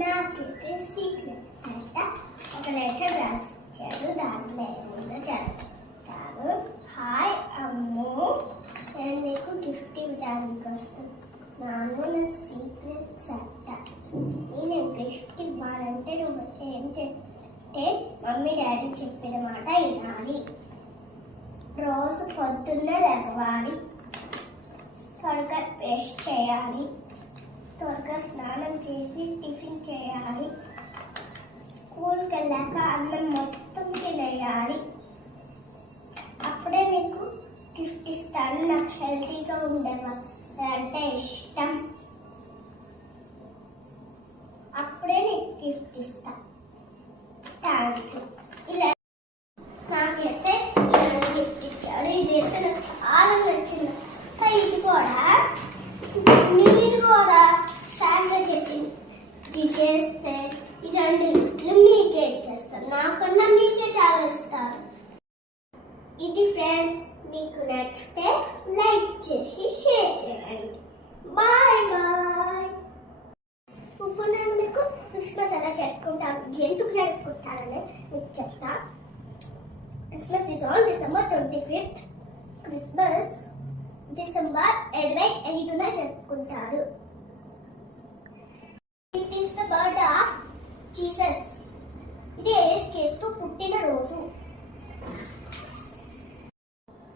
నాకైతే సీక్రెట్స్ అంట ఒక లెటర్ రాసిచ్చాడు. దాంట్లో ఏముందో చెప్తాను. హాయ్ అమ్ము, నేను నీకు గిఫ్ట్ ఇవ్వడానికి వస్తున్నాను. నా సీక్రెట్స్ అంట. నేను గిఫ్ట్ ఇవ్వాలంటే నువ్వు ఏం చెప్తే మమ్మీ డాడీ చెప్పిన మాట వినాలి. రోజు పొద్దున్నే లేవాలి, త్వరగా బ్రష్ చేయాలి, త్వరగా స్నానం చేసి టిఫిన్ చేయాలి, స్కూల్కి వెళ్ళాక అన్నం మొత్తం తినేయాలి. అప్పుడే నీకు గిఫ్ట్ ఇస్తాను. నాకు హెల్తీగా ఉండేవాళ్ళంటే ఇష్టం. అప్పుడే నీకు గిఫ్ట్ ఇస్తా. Thank you. ఇలా నాకైతే గిఫ్ట్ ఇచ్చాడు. ఇది అయితే నాకు చాలా నచ్చింది. ఇది కూడా మీరు కూడా శాంతా చెప్పింది చేస్తే ఈ 2 గిఫ్ట్లు మీకే ఇచ్చేస్తారు. నాకన్నా మీకే చాలా ఇస్తారు. ఇది ఫ్రెండ్స్, మీకు నచ్చితే లైక్ చేసి షేర్ చేయండి. Bye bye. ఇప్పుడు నేను మీకు క్రిస్మస్ ఎలా జరుపుకుంటాను, ఎందుకు జరుపుకుంటానని మీకు చెప్తా. Christmas is on December 25th. Christmas December 25న జరుపుకుంటారు. It is the birthday of Jesus. ఇది యేసుక్రీస్తు పుట్టిన రోజు.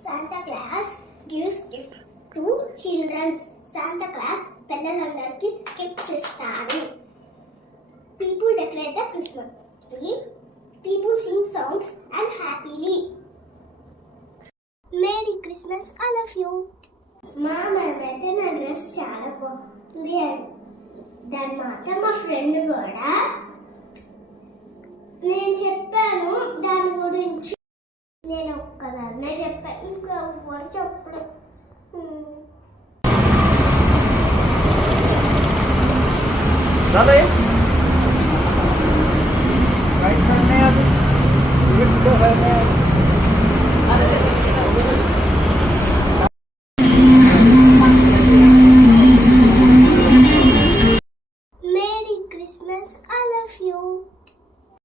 Santa Claus gives gift to children. Santa Claus పిల్లలందరికీ గిఫ్ట్స్ ఇస్తాడు. People decorate the Christmas tree. People sing songs and happily. Merry Christmas, all of you. మేమైతే నా డ్రెస్ చాలా బాగుంది దాని మాత్రం మా ఫ్రెండ్ కూడా నేను చెప్పాను దాని గురించి. నేను ఒక్కదాన్నే చెప్పాను, ఇంకా ఎవరు చెప్పడం. राइट करने हैं,